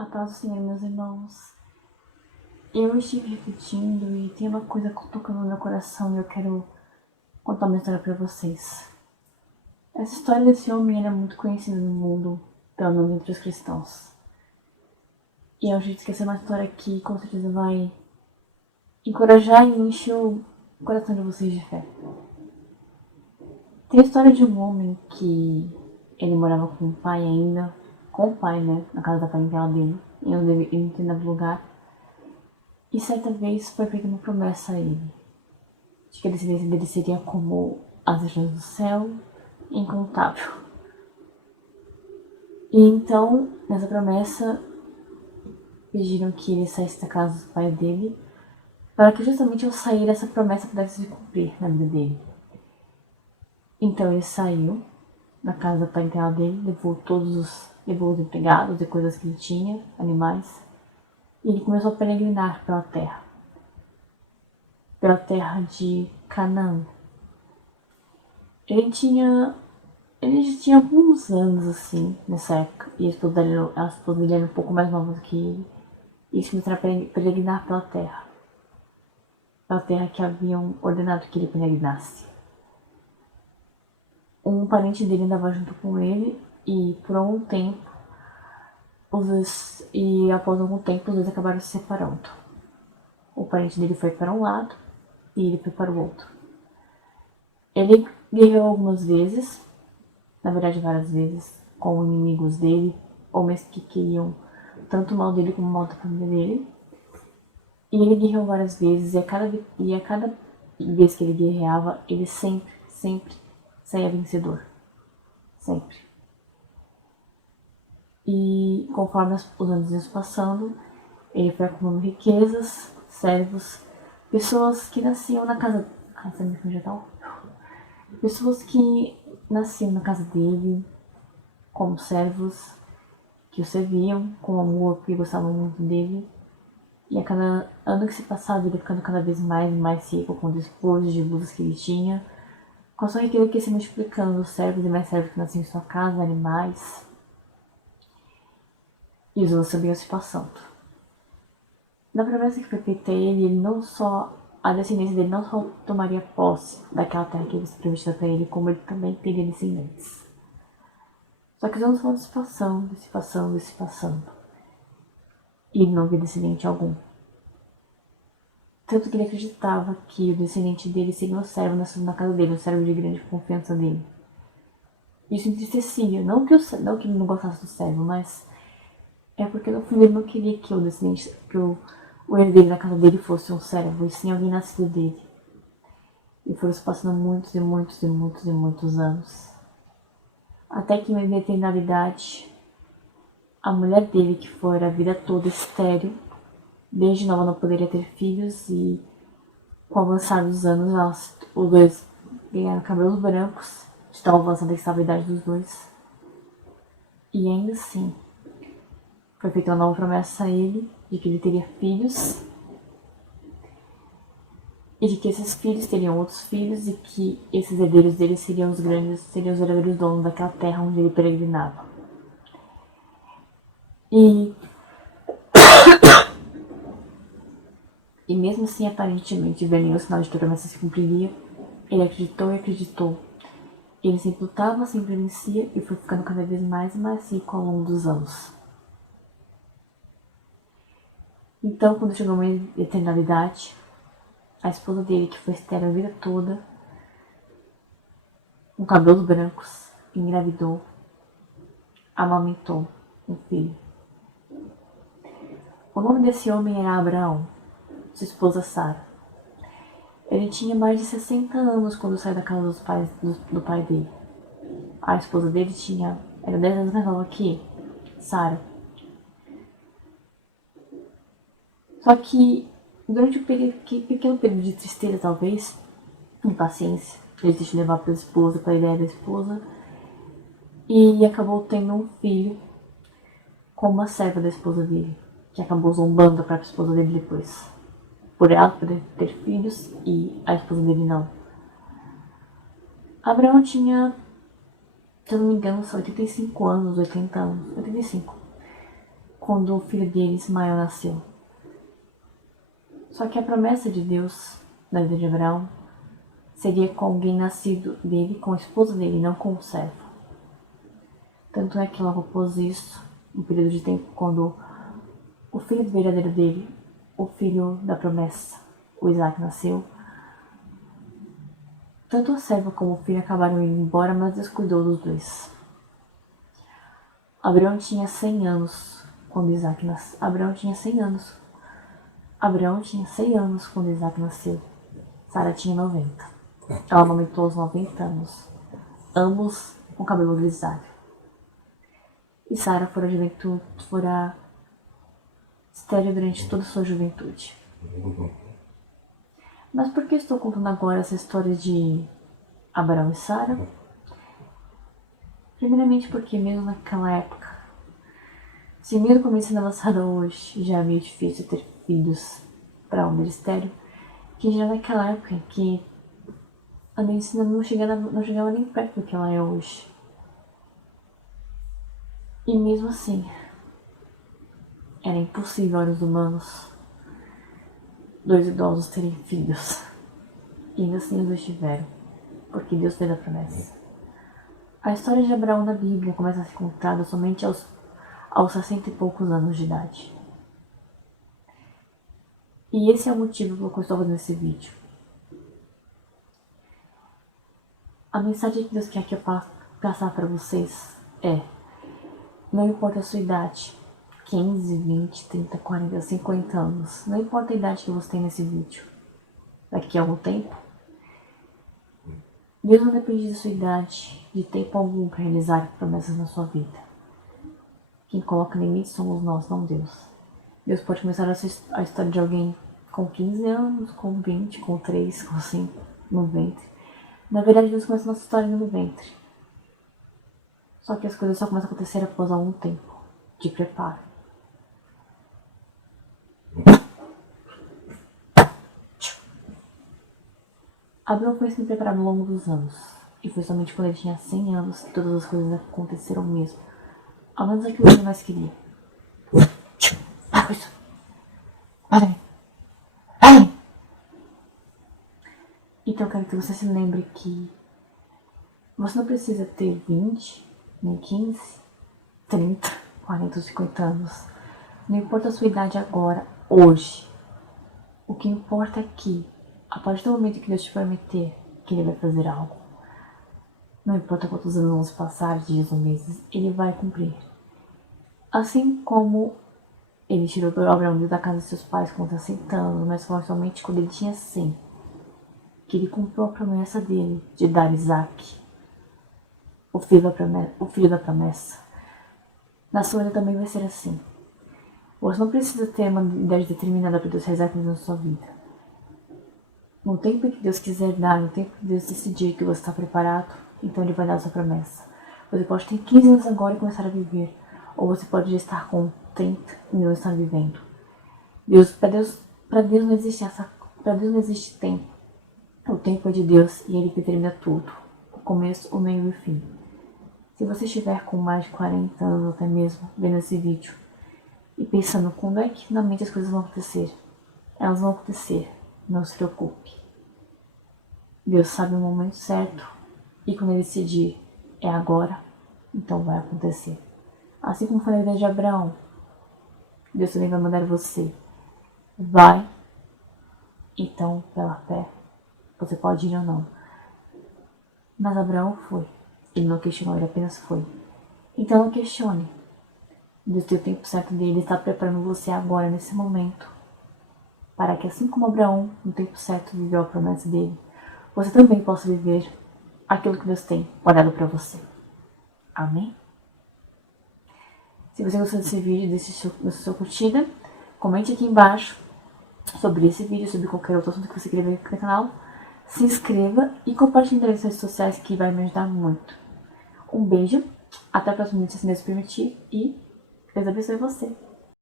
A paz do Senhor, meus irmãos. Eu estive refletindo e tem uma coisa tocando no meu coração e eu quero contar uma história para vocês. Essa história desse homem era muito conhecida no mundo, pelo menos entre os cristãos. E eu acredito que essa é uma história que com certeza vai encorajar e encher o coração de vocês de fé. Tem a história de um homem que ele morava com o pai ainda, com o pai, né, na casa da parentela dele, em um determinado lugar. E certa vez foi feita uma promessa a ele, de que a descendência dele seria como as estrelas do céu, incontável. E então, nessa promessa, pediram que ele saísse da casa do pai dele, para que justamente ao sair essa promessa pudesse se cumprir na vida dele. Então ele saiu da casa da parentela dele, levou os empregados e coisas que ele tinha, animais, e ele começou a peregrinar pela terra de Canaã. Ele já tinha alguns anos, assim, nessa época, e a esposa dele era um pouco mais nova do que ele, e eles começaram a peregrinar pela terra que haviam ordenado que ele peregrinasse. Um parente dele andava junto com ele, e por algum tempo, após algum tempo, os dois acabaram se separando. O parente dele foi para um lado, e ele foi para o outro. Ele guerreou algumas vezes, na verdade várias vezes, com inimigos dele, homens que queriam tanto o mal dele como o mal da família dele. E ele guerreou várias vezes, e a cada vez que ele guerreava, ele sempre saía vencedor. Sempre. E conforme os anos iam passando, ele foi acumulando riquezas, servos, pessoas que nasciam na casa... essa minha já tá horrível. Pessoas que nasciam na casa dele, como servos, que o serviam com amor, porque gostavam muito dele. E a cada ano que se passava, ele ficando cada vez mais e mais rico com os despojos de luvas que ele tinha, com a sua riqueza que ia se multiplicando, os servos e mais servos que nasciam em sua casa, animais. E os outros também iam se passando. Na promessa que foi feita a ele a descendência dele não só tomaria posse daquela terra que foi prometida para ele, como ele também teria descendentes. Só que os anos foram se passando. E ele não via descendente algum. Tanto que ele acreditava que o descendente dele seria um servo nascido na casa dele, um servo de grande confiança dele. Isso entristecia, não que ele não gostasse do servo, mas é porque no fundo ele não queria que o herdeiro da casa dele fosse um servo, e sim alguém nascido dele. E foram se passando muitos anos. Até que em uma determinada idade, a mulher dele, que fora a vida toda estéril, desde nova não poderia ter filhos, e com o avançar dos anos, os dois ganharam cabelos brancos, de tão avançada que estava a idade dos dois. E ainda assim, foi feita uma nova promessa a ele, de que ele teria filhos, e de que esses filhos teriam outros filhos, e que esses herdeiros dele seriam os verdadeiros donos daquela terra onde ele peregrinava. E mesmo assim, aparentemente, vendo nenhum sinal de que a promessa se cumpriria, ele acreditou. Ele sempre lutava, sempre vencia e foi ficando cada vez mais e mais rico ao longo dos anos. Então, quando chegou uma determinada idade, a esposa dele, que foi estéril a vida toda, com cabelos brancos, engravidou, amamentou um filho. O nome desse homem era Abraão, sua esposa Sara. Ele tinha mais de 60 anos quando saiu da casa do pai dele. A esposa dele era 10 anos mais nova que ele, Sara. Só que durante um pequeno período de tristeza, talvez, impaciência, ele deixou levar pela ideia da esposa, e acabou tendo um filho com uma serva da esposa dele, que acabou zombando da própria esposa dele depois. Por ela poder ter filhos e a esposa dele não. Abraão tinha, se eu não me engano, só 85 anos, 80 anos, 85. quando o filho dele, Ismael, nasceu. Só que a promessa de Deus na vida de Abraão seria com alguém nascido dele, com a esposa dele, não com o servo. Tanto é que logo após isso, um período de tempo, quando o filho verdadeiro dele, o filho da promessa, o Isaac, nasceu, tanto a serva como o filho acabaram indo embora, mas Deus cuidou dos dois. Abraão tinha 100 anos quando Isaac nasceu. Abraão tinha 100 anos quando Isaac nasceu. Sara tinha 90. Ela amamentou aos 90 anos. Ambos com cabelo grisalho. E Sara fora estéril durante toda a sua juventude. Mas por que estou contando agora essa história de Abraão e Sara? Primeiramente porque mesmo naquela época, se mesmo como ensina avançada hoje, já é meio difícil ter filhos para um estéril, que já naquela época em que a medicina não chegava nem perto do que ela é hoje. E mesmo assim, era impossível aos olhos humanos 2 idosos terem filhos. E ainda assim eles tiveram, porque Deus fez a promessa. A história de Abraão na Bíblia começa a ser contada somente aos 60 e poucos anos de idade. E esse é o motivo pelo qual eu estou fazendo esse vídeo. A mensagem que Deus quer que eu passar para vocês é: não importa a sua idade, 15, 20, 30, 40, 50 anos, não importa a idade que você tem nesse vídeo, daqui a algum tempo, Deus não depende da sua idade, de tempo algum para realizar promessas na sua vida. Quem coloca limites somos nós, não Deus. Deus pode começar a história de alguém com 15 anos, com 20, com 3, com 5, no ventre. Na verdade, Deus começa a nossa história no ventre. Só que as coisas só começam a acontecer após algum tempo de preparo. Abraão foi sendo preparado ao longo dos anos. E foi somente quando ele tinha 100 anos que todas as coisas aconteceram mesmo. Ao menos aquilo que ele mais queria. Ah, coisa. Para. Ai! Então eu quero que você se lembre que você não precisa ter 20, nem 15, 30, 40 ou 50 anos. Não importa a sua idade agora, hoje. O que importa é que, a partir do momento que Deus te prometer que Ele vai fazer algo, não importa quantos anos vão se passar, dias ou meses, Ele vai cumprir. Assim como Ele tirou Abraão da casa de seus pais com 60 anos, mas foi somente quando ele tinha 100, que Ele cumpriu a promessa dele de dar Isaac, o filho da promessa. Na sua vida também vai ser assim. Você não precisa ter uma idade determinada para Deus realizar coisas na sua vida. No tempo que Deus quiser dar, no tempo que Deus decidir que você está preparado, então Ele vai dar a sua promessa. Você pode ter 15 anos agora e começar a viver. Ou você pode já estar com 30 e não estar vivendo. Para Deus não existe tempo. O tempo é de Deus e Ele determina tudo. O começo, o meio e o fim. Se você estiver com mais de 40 anos até mesmo vendo esse vídeo e pensando quando é que finalmente as coisas vão acontecer, elas vão acontecer. Não se preocupe. Deus sabe o momento certo e quando Ele decidir é agora, então vai acontecer. Assim como foi na vida de Abraão, Deus também vai mandar você. Vai, então pela fé, você pode ir ou não. Mas Abraão foi. Ele não questionou, ele apenas foi. Então não questione. Deus tem o tempo certo dele, Ele está preparando você agora, nesse momento, para que assim como Abraão, no tempo certo, viveu a promessa dele, você também possa viver aquilo que Deus tem guardado para você. Amém? Se você gostou desse vídeo, deixe sua curtida, comente aqui embaixo sobre esse vídeo, sobre qualquer outro assunto que você queira ver aqui no canal. Se inscreva e compartilhe nas redes sociais, que vai me ajudar muito. Um beijo, até o próximo vídeo, se Deus permitir, e Deus abençoe você.